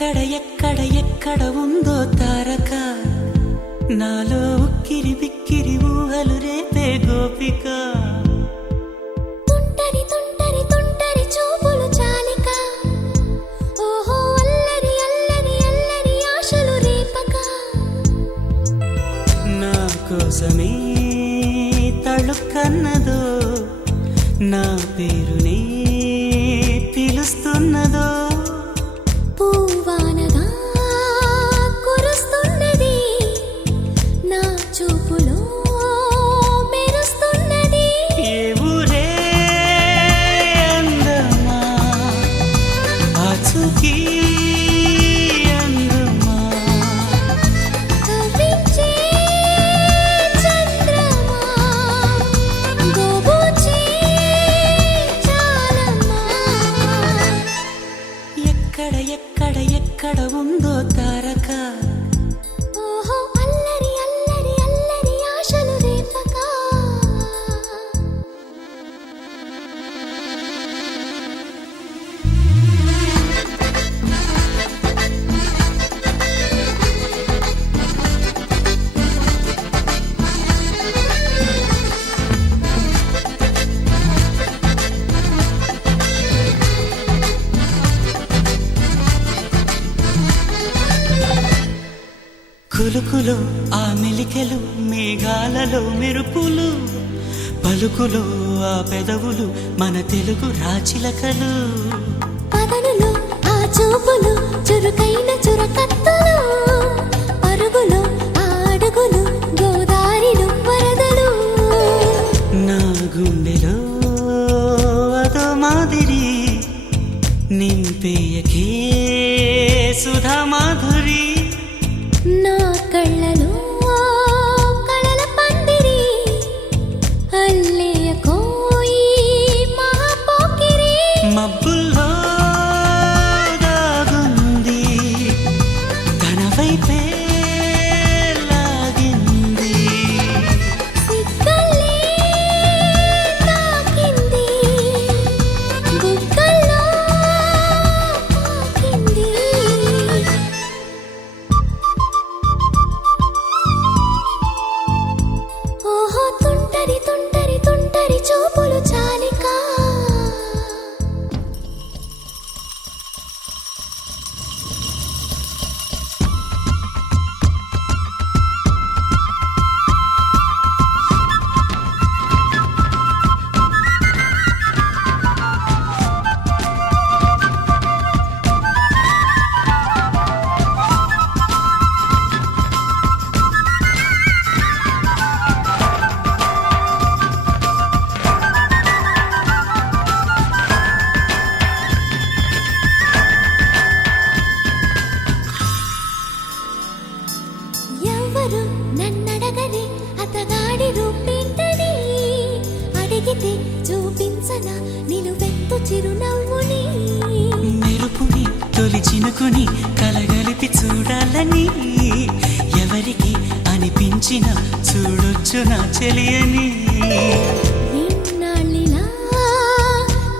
ఎక్కడ ఉందో తారక నాలో ఉక్కిరి బిక్కిరి ఊహలు రేపే గోపిక తుంటరి తుంటరి తుంటరి చూపులు చాలిక ఓహో అల్లరి అల్లరి అల్లరి ఆశలు రేపక నా కోసమే తళుక్కన్నదో నా పేరునే పిలుస్తున్నదో పూవానగా కురుస్తున్నది నా చూపులో మెరుస్తున్నది ఏ ఊరే అందమా ఆచూకీ అందమా కవ్వించే చంద్రమా గోబూచే చాలమా ఎక్కడ ఉందో తారక ఓహో అల్లరి అల్లరి అల్లరి ఆశలు రేపక కులుకులో ఆ మెలికెలు మేఘాలలో మెరుపులు పలుకులో ఆ పెదవులు మన తెలుగు రాచిలకలు పదనులో ఆ చూపులు చురుకైన చురకత్తులు పరుగులో ఆ అడుగులు గోదారిలో వరదలు నా గుండెలో అదో మాదిరి నింపేయకే సుధా మాధురి నా కళ్ళలో కళల పందిరి అల్లేయ కోయి మహాపోకిరి మబ్బుల్లో దాగుంది తన వైపే లాగింది సిగ్గల్లే తాకింది బుగ్గల్లో తాకింది ఓహో తుంటరి తుంటరి తుంటరి చూపులు చాలిక ఎవరు నన్నడగని అతగాడి రూపేంటని అడిగితే చూపించనా నిలువెత్తు చిరునవ్వుని మెరుపుని తొలి చినుకుని కలగలిపి చూడాలని ఎవరికి అనిపించిన చూడొచ్చు నా చెలియని నిన్నాళ్ళిలా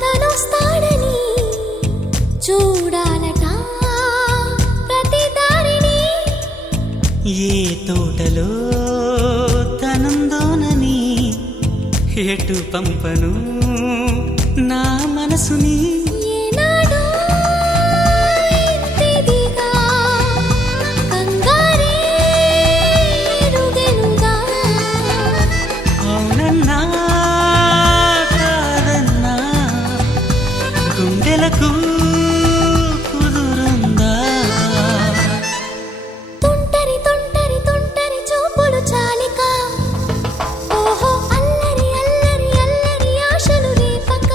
తనొస్తాడని చూడాలట ప్రతి దారిని ఏ తోటలో తనందోనని ఎటు పంపను నా మనసుని ఏనాడో ఇంతిదిగా కంగారే ఎరుగెనుగా అవునన్నా కాదన్నా గుండెలకు కుదురుందా తుంటరి తుంటరి తుంటరి చూపులు చాలిక ఓహో అల్లరి అల్లరి అల్లరి ఆశలు రేపక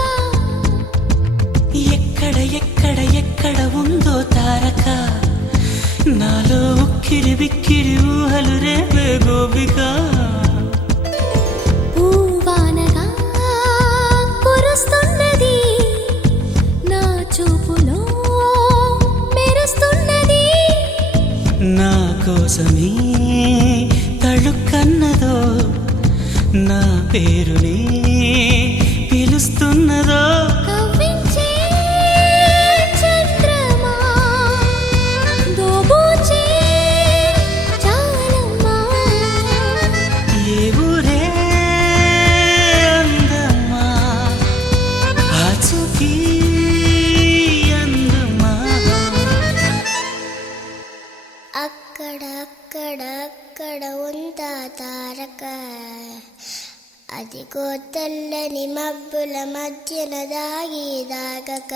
ఎక్కడ ఎక్కడ ఎక్కడ ఉందో తారక నాలో ఉక్కిరి బిక్కిరి ఊహలు రేపే గోపిక పూవానగా కురుస్తున్నది నా చూపులో మెరుస్తున్నది నా కోసమే తళుక్కన్నదో నా పేరునే పిలుస్తున్నదో కవ్వించే చంద్రమా దోబూచే చాలమ్మా ఏ ఊరే అందమ్మా ఆచూకీ అందమ్మా అక్కడ అక్కడ అక్కడ ఉందా తారక అదిగో తెల్లని మబ్బుల మధ్యన దాగి దాగక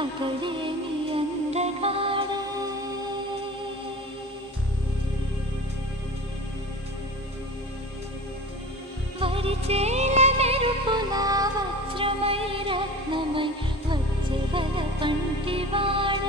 అతడేమి అందగాడ వరిచేల మెరుపులా వజ్రమై రత్నమై వచ్చెవల పంటివాడ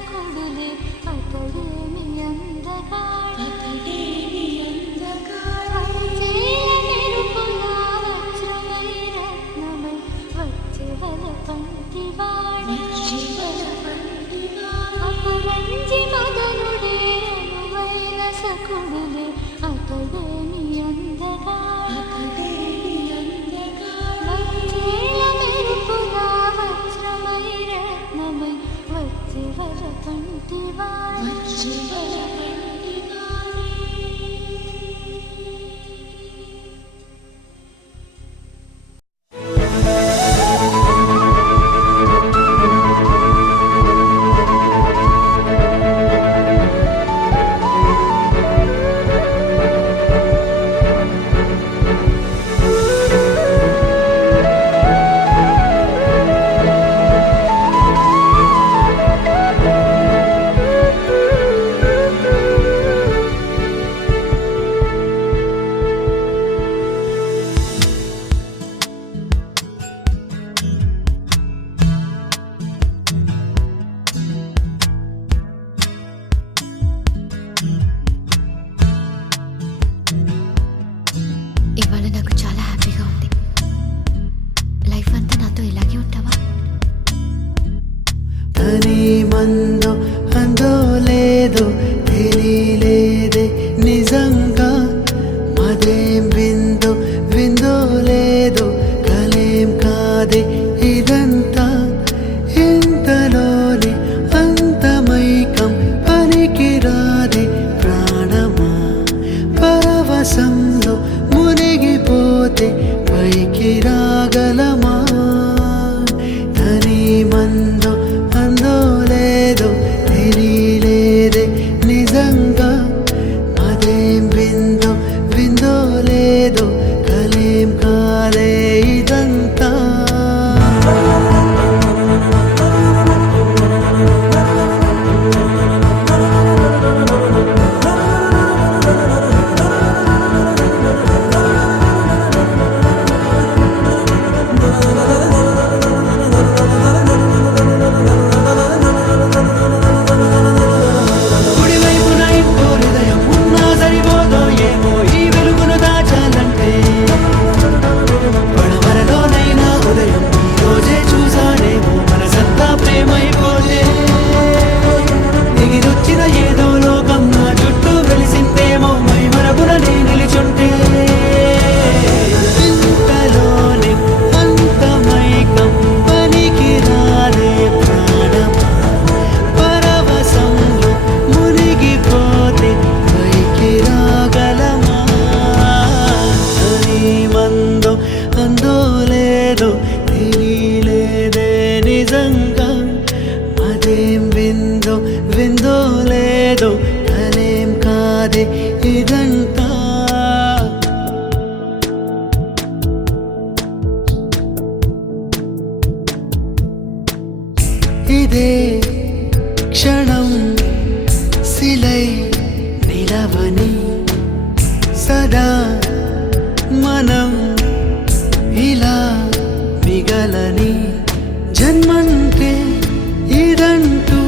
సకుడులే అతడేమి అందగాడు వచ్చేల మెరుపులా వజ్రమై రత్నమై వచ్చెవల పంటివాడు అపురంజి మదనుడే అనువైన సకుడులే అతడేమి అందగాడు వచ్చేల మెరుపులా వజ్రమై రత్నమై వచ్చెవల పంటివాడు ఇవాళ నాకు చాలా హ్యాపీగా ఉంది. లైఫ్ అంతా నాతో ఇలాగే ఉంటావా? తని మందో అందో లేదో తెలియలేదే నిజంగా మదేం విందో విందో లేదో కలేం కాదే ఇదంతా ఇంతలోనే అంతమైకం పనికి రాదే ప్రాణమా పరవశంలో మునిగిపోతే పైకి రాగలమా తని మందో అందో లేదో తెలియలేదే నిజంగా అదేం విందో విందో లేదో కలేం కాదే ఇదంతా కుడివైపున ఇంకో హృదయం ఉన్నా సరిపోదో ఏమో ఈ వెలుగును దాచాలంటే పడమరలోనైనా ఉదయం ఈ రోజే చూసానేమో మనసంతా ప్రేమైపోతే ఎగిరొచ్చిన ఏదో లోకం నా చుట్టూ వెలిసిందేమో మై మరపున నే నిలిచుంటే ఇంతలోనే అంతమైకం పనికి రాదే ప్రాణమా పరవశంలో మునిగిపోతే పైకి రాగలమా అని మందో అందో లేదో తెలియలేదే నిజంగా అదేం విందో విందో లేదో కలేం కాదే ఇదంతా ఇదే క్షణం శిలై నిలవని సదా మనం ఇలా మిగలని జన్మంటే ఇదంటూ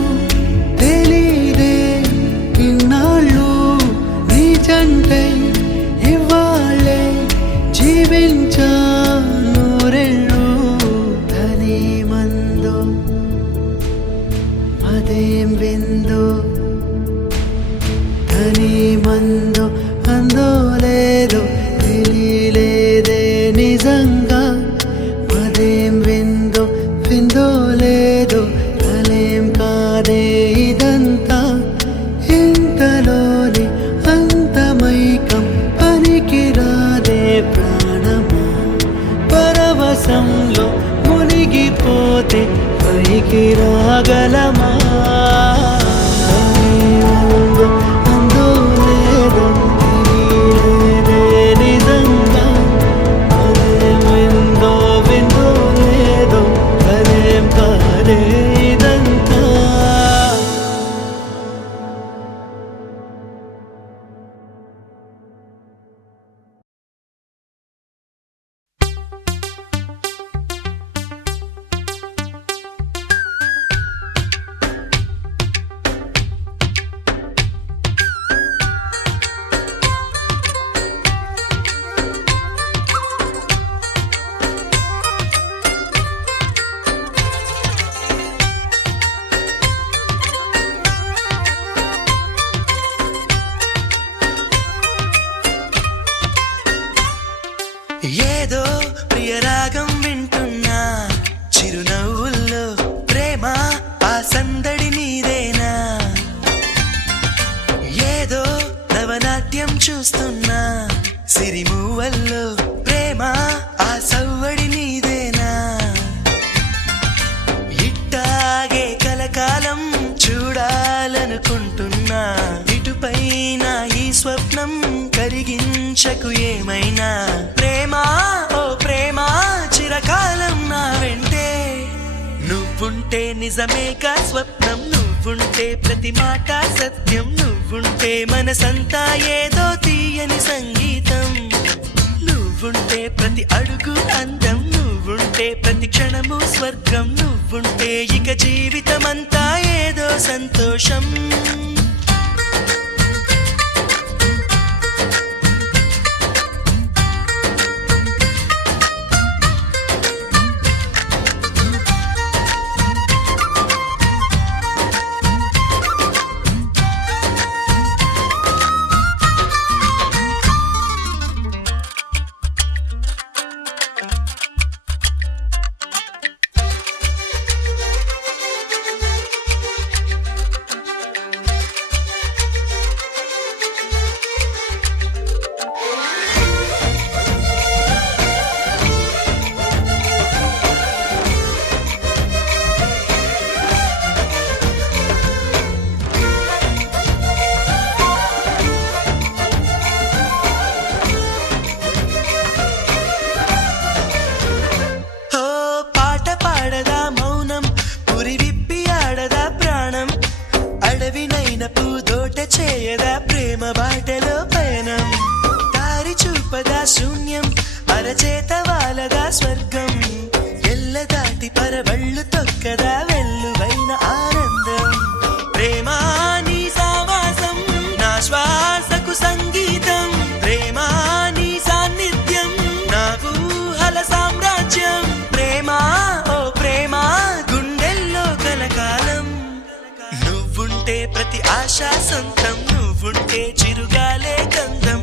తెలీదే ఇన్నాళ్ళు నీ జంటై ఇవ్వాలే జీవించా నూరెళ్ళు తని మందో అదేం విందో తని మందో అందో లేదో తెలియలేదే నిజంగా అదేం విందో విందో లేదో కలేం కాదే ఇదంతా ఇంతలోనే అంతమైకం పనికి రాదే ప్రాణమా పరవశంలో మునిగిపోతే పైకి రాగలమా అందో లేదో తెలియలేదే నిజంగా అదేం విందో విందో లేదో కలేం కాదే ఇదంతా చూస్తున్నా సిరిమూవల్లో ప్రేమ ఆ సవ్వడి నీదేనా ఇట్టాగే కలకాలం చూడాలనుకుంటున్నా ఇటుపైన ఈ స్వప్నం కరిగించకు ఏమైనా ప్రేమ ఓ ప్రేమ చిరకాలం నా వెంటే నువ్వుంటే నిజమేగా స్వప్నం నువ్వుంటే ప్రతి మాట సత్యం నువ్వుంటే మనసంతా ఏదో తీయని సంగీతం నువ్వుంటే ప్రతి అడుగు అందం నువ్వుంటే ప్రతి క్షణము స్వర్గం నువ్వుంటే ఇక జీవితమంతా ఏదో సంతోషం చేయదా ప్రేమ బాటలో పయనం దారి చూపదా శూన్యం అరచేత వాలదా స్వర్గం ఎల్ల దాటి పరవళ్ళు తొక్కదా వెల్లువైన ఆనందం ప్రేమ నీ సావాసం నా శ్వాసకు సంగీతం ప్రేమ నీ సాన్నిధ్యం నా ఊహల సామ్రాజ్యం ప్రేమ ఓ ప్రేమ గుండెల్లో కలకాలం నువ్వుంటే ప్రతి ఆశ సొంతం నువ్వుంటే చిరుగాలే గంధం